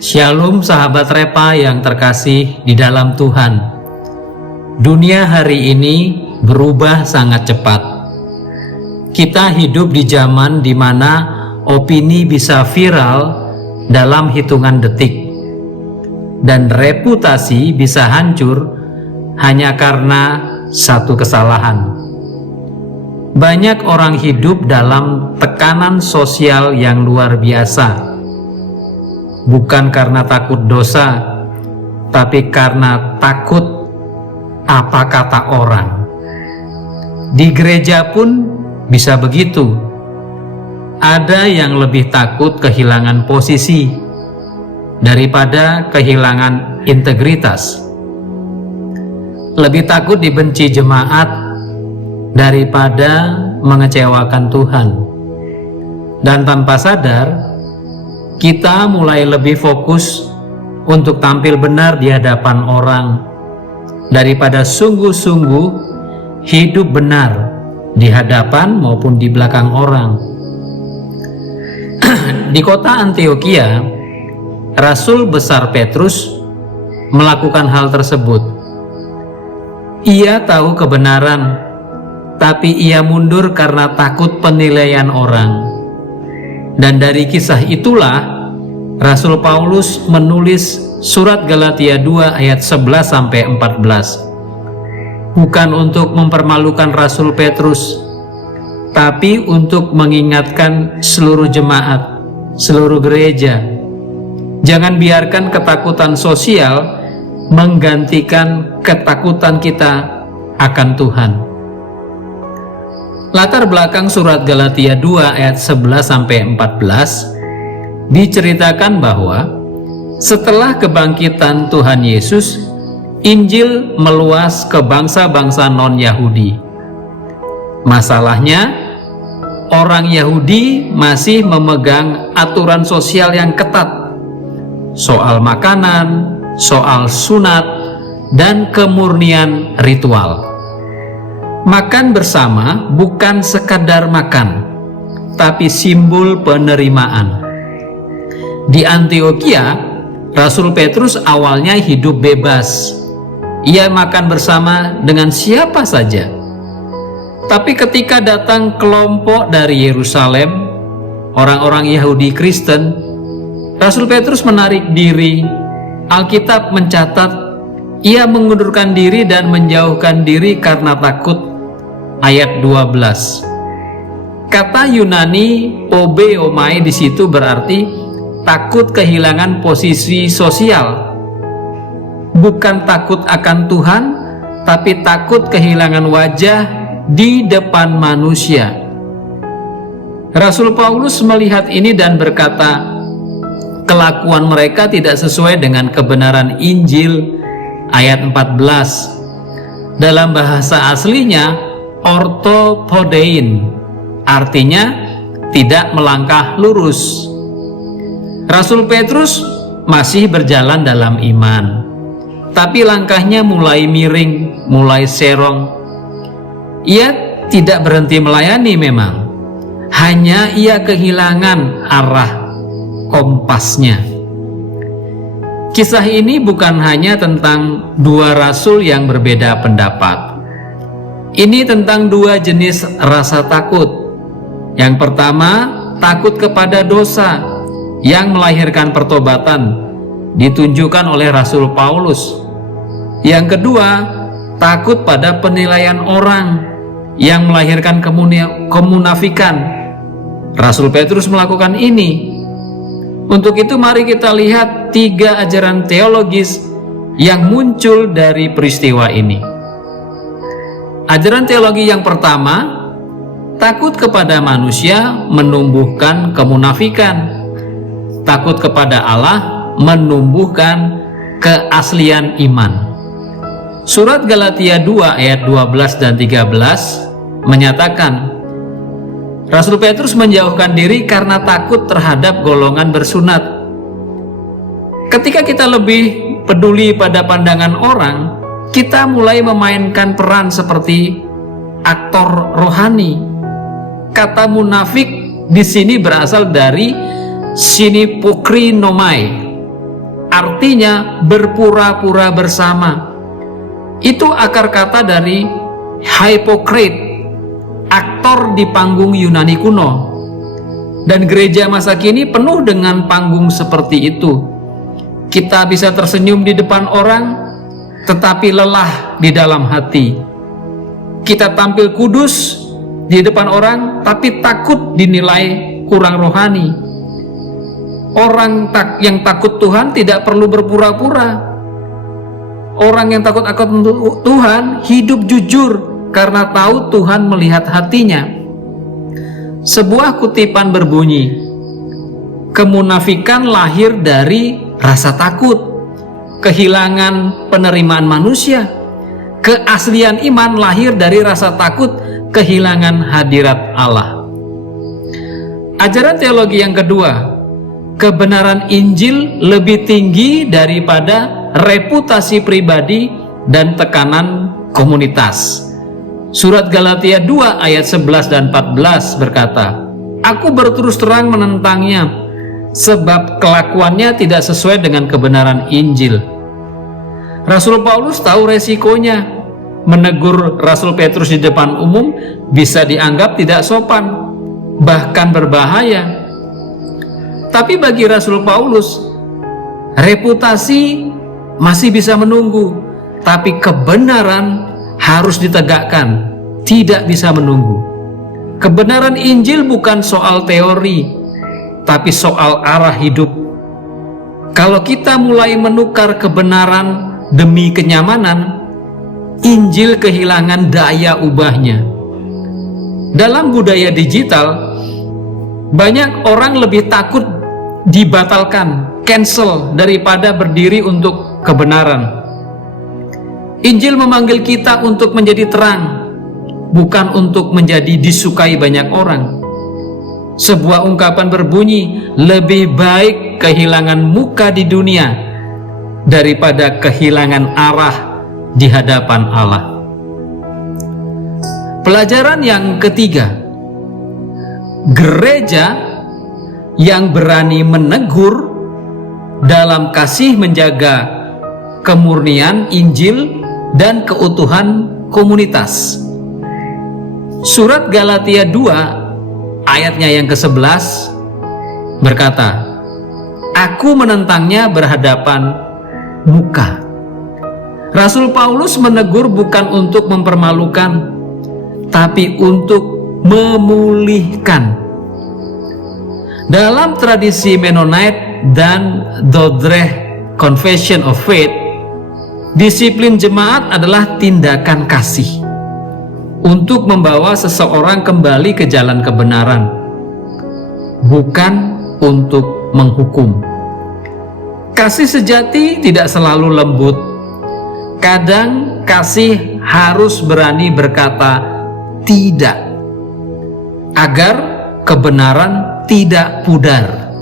Shalom sahabat Repa yang terkasih di dalam Tuhan. Dunia hari ini berubah sangat cepat. Kita hidup di zaman di mana opini bisa viral dalam hitungan detik. Dan reputasi bisa hancur hanya karena satu kesalahan. Banyak orang hidup dalam tekanan sosial yang luar biasa. Bukan karena takut dosa, tapi karena takut apa kata orang. Di gereja pun bisa begitu. Ada yang lebih takut kehilangan posisi daripada kehilangan integritas. Lebih takut dibenci jemaat daripada mengecewakan Tuhan. Dan tanpa sadar, kita mulai lebih fokus untuk tampil benar di hadapan orang daripada sungguh-sungguh hidup benar di hadapan maupun di belakang orang. Di kota Antiokhia, Rasul besar Petrus melakukan hal tersebut. Ia tahu kebenaran, tapi ia mundur karena takut penilaian orang. Dan dari kisah itulah Rasul Paulus menulis surat Galatia 2 ayat 11-14. Bukan untuk mempermalukan Rasul Petrus, tapi untuk mengingatkan seluruh jemaat, seluruh gereja. Jangan biarkan ketakutan sosial menggantikan ketakutan kita akan Tuhan. Latar belakang surat Galatia 2 ayat 11-14 diceritakan bahwa setelah kebangkitan Tuhan Yesus, Injil meluas ke bangsa-bangsa non-Yahudi. Masalahnya, orang Yahudi masih memegang aturan sosial yang ketat soal makanan, soal sunat, dan kemurnian ritual. Makan bersama bukan sekadar makan, tapi simbol penerimaan. Di Antiokhia, Rasul Petrus awalnya hidup bebas. Ia makan bersama dengan siapa saja. Tapi ketika datang kelompok dari Yerusalem, orang-orang Yahudi Kristen, Rasul Petrus menarik diri. Alkitab mencatat ia mengundurkan diri dan menjauhkan diri karena takut. Ayat 12. Kata Yunani obeomai di situ berarti takut kehilangan posisi sosial. Bukan takut akan Tuhan, tapi takut kehilangan wajah di depan manusia. Rasul Paulus melihat ini dan berkata, kelakuan mereka tidak sesuai dengan kebenaran Injil. Ayat 14. Dalam bahasa aslinya orthopodein, artinya tidak melangkah lurus. Rasul Petrus masih berjalan dalam iman, tapi langkahnya mulai miring, mulai serong. Ia tidak berhenti melayani memang, hanya ia kehilangan arah kompasnya. Kisah ini bukan hanya tentang dua rasul yang berbeda pendapat. Ini tentang dua jenis rasa takut. Yang pertama, takut kepada dosa yang melahirkan pertobatan, ditunjukkan oleh Rasul Paulus. Yang kedua, takut pada penilaian orang yang melahirkan kemunafikan. Rasul Petrus melakukan ini. Untuk itu mari kita lihat tiga ajaran teologis yang muncul dari peristiwa ini. Ajaran teologi yang pertama, takut kepada manusia menumbuhkan kemunafikan. Takut kepada Allah menumbuhkan keaslian iman. Surat Galatia 2 ayat 12 dan 13 menyatakan, Rasul Petrus menjauhkan diri karena takut terhadap golongan bersunat. Ketika kita lebih peduli pada pandangan orang, kita mulai memainkan peran seperti aktor rohani. Kata munafik di sini berasal dari sinipokrinomai, artinya berpura-pura bersama. Itu akar kata dari hypocrite, aktor di panggung Yunani kuno. Dan gereja masa kini penuh dengan panggung seperti itu. Kita bisa tersenyum di depan orang, tetapi lelah di dalam hati. Kita tampil kudus di depan orang, tapi takut dinilai kurang rohani. Orang yang takut Tuhan tidak perlu berpura-pura. Orang yang takut akan Tuhan hidup jujur karena tahu Tuhan melihat hatinya. Sebuah kutipan berbunyi, kemunafikan lahir dari rasa takut, kehilangan penerimaan manusia. Keaslian iman lahir dari rasa takut, kehilangan hadirat Allah. Ajaran teologi yang kedua, kebenaran Injil lebih tinggi daripada reputasi pribadi dan tekanan komunitas. Surat Galatia 2 ayat 11 dan 14 berkata, aku berterus terang menentangnya, sebab kelakuannya tidak sesuai dengan kebenaran Injil. Rasul Paulus tahu resikonya. Menegur Rasul Petrus di depan umum bisa dianggap tidak sopan, bahkan berbahaya. Tapi bagi Rasul Paulus, reputasi masih bisa menunggu, tapi kebenaran harus ditegakkan, tidak bisa menunggu. Kebenaran Injil bukan soal teori, tapi soal arah hidup. Kalau kita mulai menukar kebenaran demi kenyamanan, Injil kehilangan daya ubahnya. Dalam budaya digital, banyak orang lebih takut dibatalkan, cancel, daripada berdiri untuk kebenaran. Injil memanggil kita untuk menjadi terang, bukan untuk menjadi disukai banyak orang. Sebuah ungkapan berbunyi, lebih baik kehilangan muka di dunia daripada kehilangan arah di hadapan Allah. Pelajaran yang ketiga, gereja yang berani menegur dalam kasih menjaga kemurnian Injil dan keutuhan komunitas. Surat Galatia 2 ayatnya yang ke-11 berkata, aku menentangnya berhadapan muka. Rasul Paulus menegur bukan untuk mempermalukan, tapi untuk memulihkan. Dalam tradisi Mennonite dan Dordrecht Confession of Faith, disiplin jemaat adalah tindakan kasih untuk membawa seseorang kembali ke jalan kebenaran, bukan untuk menghukum. Kasih sejati tidak selalu lembut. Kadang kasih harus berani berkata tidak, agar kebenaran tidak pudar.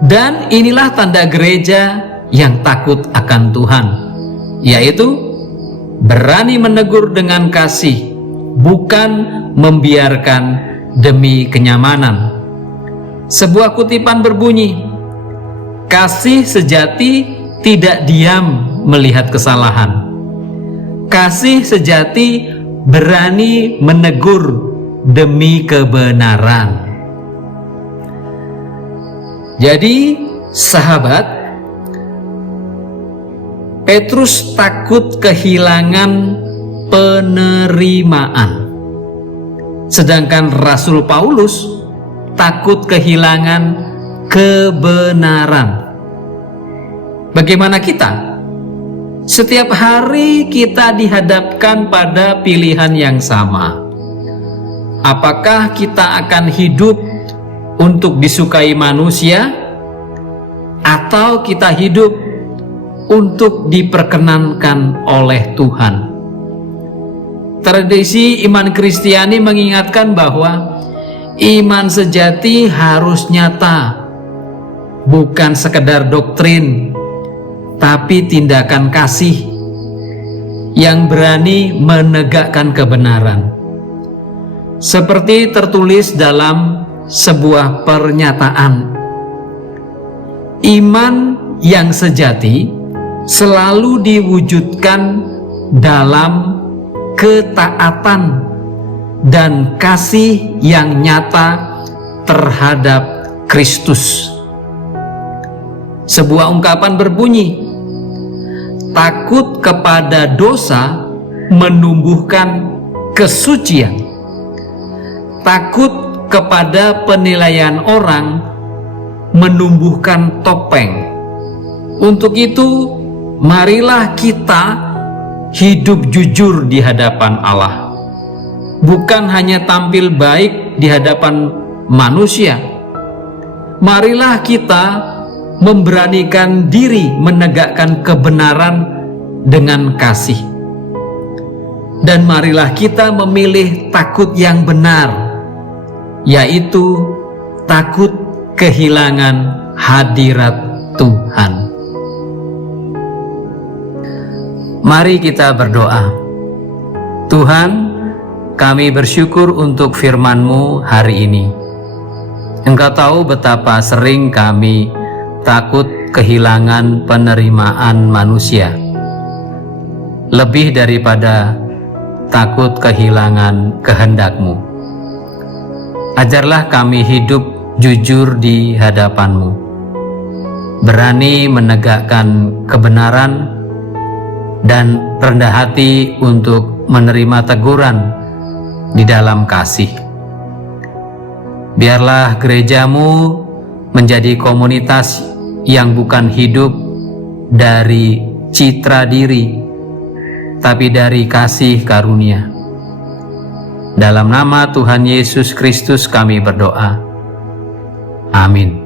Dan inilah tanda gereja yang takut akan Tuhan, yaitu berani menegur dengan kasih, bukan membiarkan demi kenyamanan. Sebuah kutipan berbunyi, kasih sejati tidak diam melihat kesalahan. Kasih sejati berani menegur demi kebenaran. Jadi, sahabat, Petrus takut kehilangan penerimaan, sedangkan Rasul Paulus takut kehilangan kebenaran. Bagaimana kita? Setiap hari kita dihadapkan pada pilihan yang sama. Apakah kita akan hidup untuk disukai manusia, atau kita hidup untuk diperkenankan oleh Tuhan? Tradisi iman Kristiani mengingatkan bahwa iman sejati harus nyata, bukan sekedar doktrin, tapi tindakan kasih yang berani menegakkan kebenaran. Seperti tertulis dalam sebuah pernyataan, iman yang sejati selalu diwujudkan dalam ketaatan dan kasih yang nyata terhadap Kristus. Sebuah ungkapan berbunyi, takut kepada dosa menumbuhkan kesucian. Takut kepada penilaian orang menumbuhkan topeng. Untuk itu, marilah kita hidup jujur di hadapan Allah. Bukan hanya tampil baik di hadapan manusia. Marilah kita memberanikan diri menegakkan kebenaran dengan kasih. Dan marilah kita memilih takut yang benar, yaitu takut kehilangan hadirat Tuhan. Mari kita berdoa. Tuhan, kami bersyukur untuk firman-Mu hari ini. Engkau tahu betapa sering kami takut kehilangan penerimaan manusia, lebih daripada takut kehilangan kehendak-Mu. Ajarlah kami hidup jujur di hadapan-Mu, berani menegakkan kebenaran, dan rendah hati untuk menerima teguran di dalam kasih. Biarlah gereja-Mu menjadi komunitas yang bukan hidup dari citra diri, tapi dari kasih karunia. Dalam nama Tuhan Yesus Kristus kami berdoa. Amin.